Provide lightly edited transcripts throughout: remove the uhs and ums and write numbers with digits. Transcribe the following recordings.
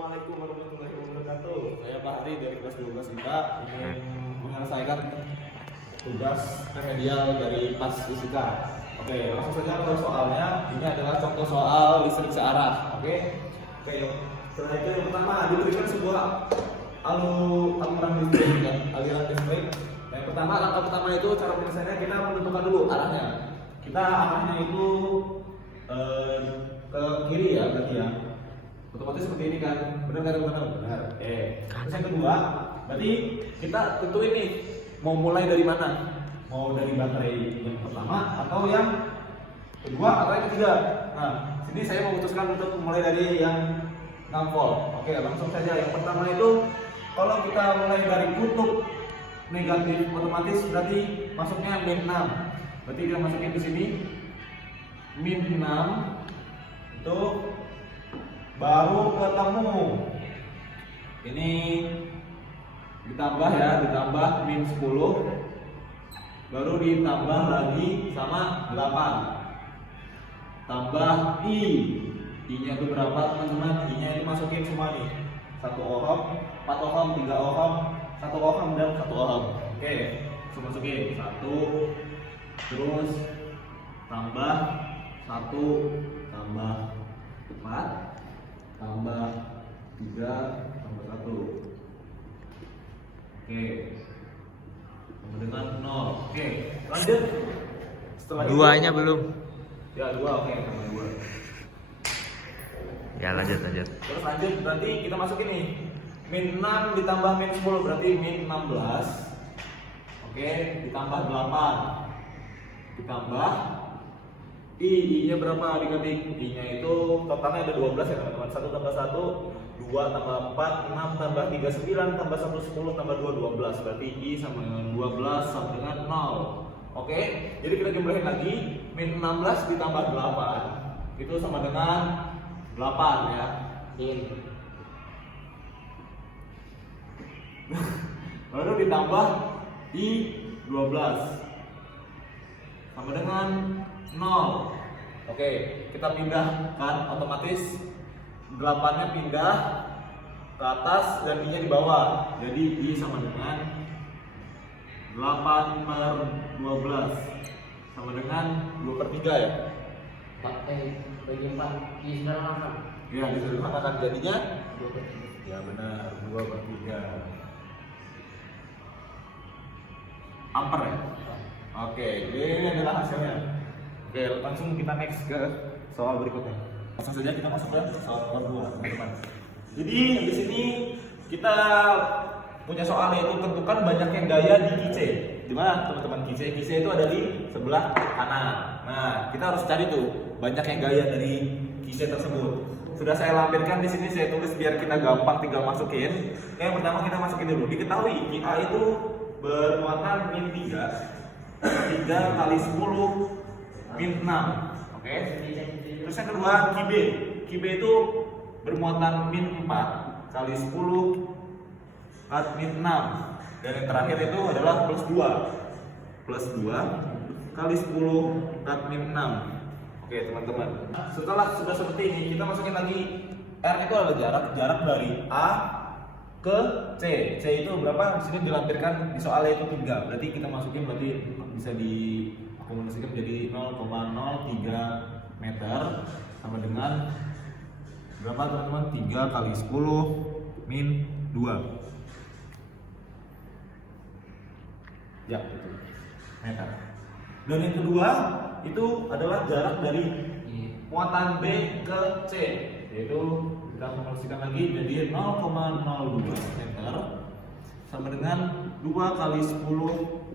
Assalamualaikum warahmatullahi wabarakatuh. Saya Pak Hari dari kelas 12 IPA ingin menyelesaikan tugas remedial dari PAS Fisika. Oke, langsung saja ke soalnya. Ini adalah contoh soal listrik searah. Oke, setelah itu yang pertama diberikan sebuah aliran listrik. Yang pertama, langkah pertama itu cara penyelesaiannya kita menentukan dulu arahnya. Kita arahnya itu ke kiri ya berarti ya. Otomatis seperti ini kan, benar nggak teman-teman? Benar. Terus yang kedua, berarti kita tentuin nih mau mulai dari mana? Mau dari baterai yang pertama atau yang kedua atau yang ketiga? Nah, sini saya memutuskan untuk mulai dari yang 6 volt. Oke, langsung saja. Yang pertama itu kalau kita mulai dari kutub negatif, otomatis berarti masuknya min 6. Berarti kita masukin di sini min 6 itu baru ketemu. Ini ditambah ya, ditambah min 10, baru ditambah lagi sama 8, tambah I nya itu berapa teman-teman? I nya itu masukin semua nih, 1 ohm, 4 ohm, 3 ohm, 1 ohm dan 1 ohm. Oke, langsung masukin 1, terus tambah 1, tambah 4, tambah 3, tambah 1. Oke, sama dengan 0. Oke, lanjut. Setelah Duanya itu, belum. ya 2. Oke, tambah 2. Ya lanjut. Terus lanjut, berarti kita masukin nih min 6 ditambah min 10 berarti min 16. Oke, ditambah 8, ditambah I nya berapa diketik? I nya itu totalnya ada 12 ya teman-teman. 1 tambah 1, 2 tambah 4, 6 tambah 3, 9 tambah 1, 10 tambah 2, 12. Berarti I sama dengan 12 sama dengan 0. Oke, jadi kita jumlahin lagi. Min 16 ditambah 8 itu sama dengan 8 ya. Baru ditambah I 12 sama dengan 0. Oke, kita pindahkan otomatis 8-nya pindah ke atas dan I-nya di bawah. Jadi I sama dengan 8 per 12 sama dengan 2 per 3 ya. Bagi 4 I sekarang langsung. Iya, disederhanakan jadinya 2 per 3. Ya benar, 2 per 3 ampere ya. Oke, ini adalah hasilnya. Oke, langsung kita next ke soal berikutnya. Langsung saja kita masuk ke soal nomor 2, teman-teman. Jadi di sini kita punya soal yaitu tentukan banyaknya gaya di kice. Di mana teman-teman kice? Kice itu ada di sebelah kanan. Nah, kita harus cari tuh banyaknya gaya dari kice tersebut. Sudah saya lampirkan di sini, saya tulis biar kita gampang tinggal masukin. Yang pertama kita masukin dulu. Diketahui Ki A itu bermuatan min 3 kali 10 min 6. Oke. Terus yang kedua Ki B itu bermuatan min 4 kali 10 kat min 6. Dan yang terakhir itu adalah plus 2 kali 10 kat min 6. Oke teman-teman, setelah sudah seperti ini kita masukin lagi R itu adalah jarak dari A ke C. C itu berapa? Di sini dilampirkan di soalnya itu 3. Berarti kita masukin berarti bisa diakomodasikan menjadi 0,03 meter sama dengan berapa teman-teman? 3 kali 10 min 2. Ya, betul. Meter. Dan yang kedua itu adalah jarak dari muatan B ke C, yaitu kita konversikan lagi jadi 0,02 meter sama dengan 2 kali 10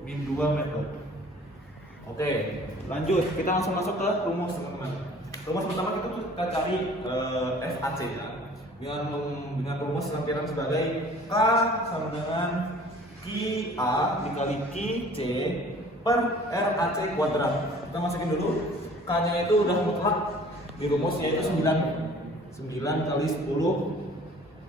min 2 meter. Oke, lanjut. Kita langsung masuk ke rumus teman-teman. Rumus pertama kita cari FAC ya. Dengan rumus lampiran sebagai K sama dengan Ki A dikali Ki C per RAC kuadrat. Kita masukin dulu. K-nya itu udah mutlak di rumusnya itu 9 kali 10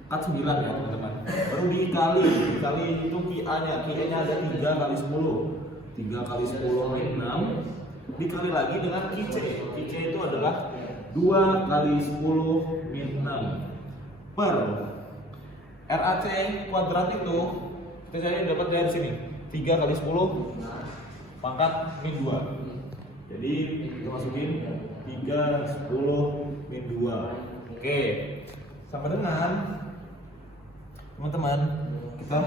kat 9 ya teman-teman. Baru dikali itu Ki A-nya. Ki A-nya ada 3 kali 10. 3 kali 10 min 6 dikali lagi dengan Ki C. Ki C itu adalah 2 kali 10 min 6. per RAC kuadrat itu kita cari dapat dari sini 3 kali 10 pangkat min 2. Jadi kita masukin 3 10 min 2. Oke, sama dengan teman-teman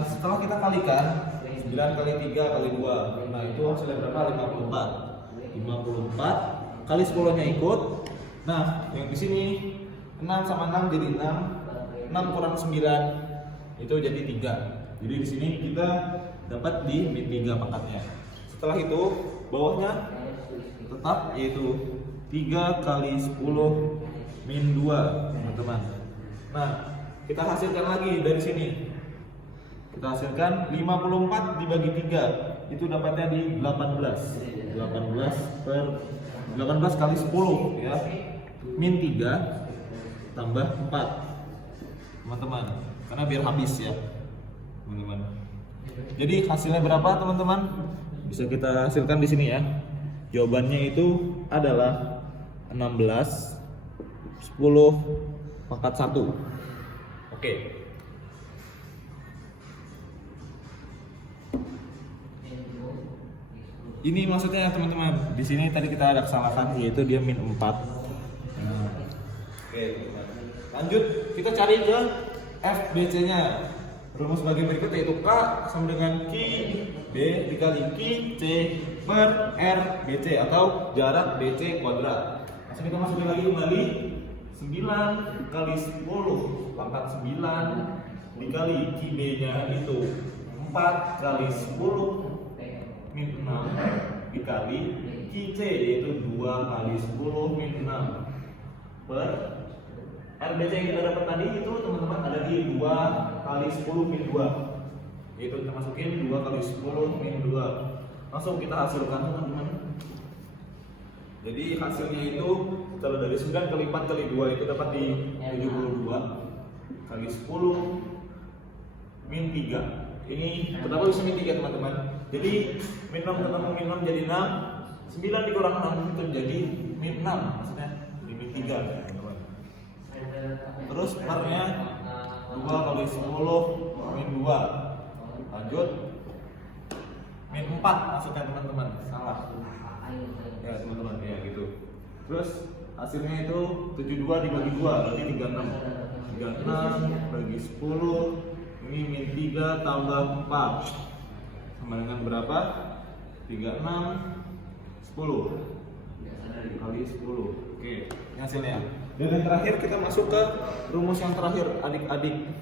setelah kita kalikan 9 kali 3 kali 2, nah itu hasilnya berapa? 54 kali 10 nya ikut. Nah yang di sini 6 sama 6 jadi 6 kurang 9 itu jadi 3. Jadi di sini kita dapat di min 3 pangkatnya. Setelah itu bawahnya tetap yaitu 3 kali 10 min 2 teman-teman. Nah kita hasilkan lagi dari sini. Kita hasilkan 54 dibagi 3 itu dapatnya di 18 kali 10 ya, min 3 tambah 4 teman-teman, karena biar habis ya teman-teman. Jadi hasilnya berapa teman-teman? Bisa kita hasilkan di sini ya. Jawabannya itu adalah 16 10 pangkat 1. Oke. Ini maksudnya teman-teman. Di sini tadi kita ada kesalahan yaitu dia min 4. Oke, teman-teman. Lanjut kita cari ke FBC-nya. Rumus bagi berikut yaitu K sama dengan Ki B dikali Ki C per R BC atau jarak BC kuadrat. Langsung kita masukin lagi kembali 9 kali 10 pangkat 9 dikali Ki B-nya itu 4 kali 10 min 6 dikali Ki C yaitu 2 kali 10 min 6 per RBC yang kita dapat tadi itu teman-teman ada di 2 kali 10 min 2. Yaitu kita masukin 2 kali 10 min 2. Langsung kita hasilkan teman-teman. Jadi hasilnya itu kalau dari 9 kali 4 kali 2 itu dapat di 72 kali 10 min 3. Ini kenapa bisa min 3 teman-teman? Jadi min 6 ketemu min 6 jadi 6. 9 dikurang 6 itu jadi min 6, maksudnya di min 3 teman-teman. Terus pernya 2 kali 10 min 2. Lanjut min 4 maksudnya teman-teman. Salah. Ya teman-teman ya gitu. Terus hasilnya itu 72 dibagi 2 berarti 36. 36 bagi 10 ini min 3 tambah 4 sama dengan berapa? 36 10 kali 10. Oke, ini hasilnya. Dan yang terakhir kita masuk ke rumus yang terakhir adik-adik.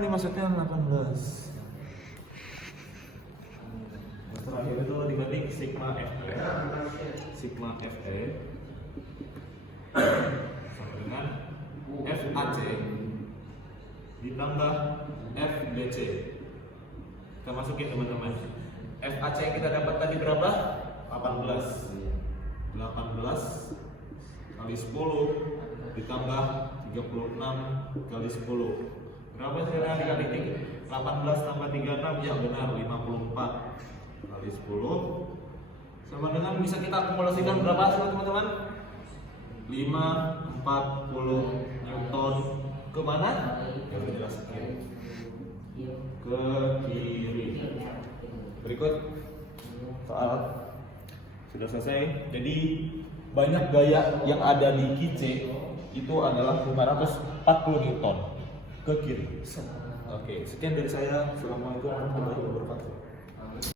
Ini maksudnya 18. Yang terakhir itu dibanding sigma FE. Sigma FE sama dengan FAC ditambah FBC. Kita masukin teman-teman. FAC yang kita dapat tadi berapa? 18 kali 10 ditambah 36 kali 10. Berapa hasilnya adik-adik? 18 tambah 36 ya benar 54 kali 10 sama dengan bisa kita akumulasikan berapa hasil teman-teman? 540 Newton ke mana? Ke kiri. Berikut soal sudah selesai. Jadi banyak gaya yang ada di Ki C itu adalah 540 Newton ke kiri. Oke, sekian dari saya. Assalamualaikum warahmatullahi wabarakatuh.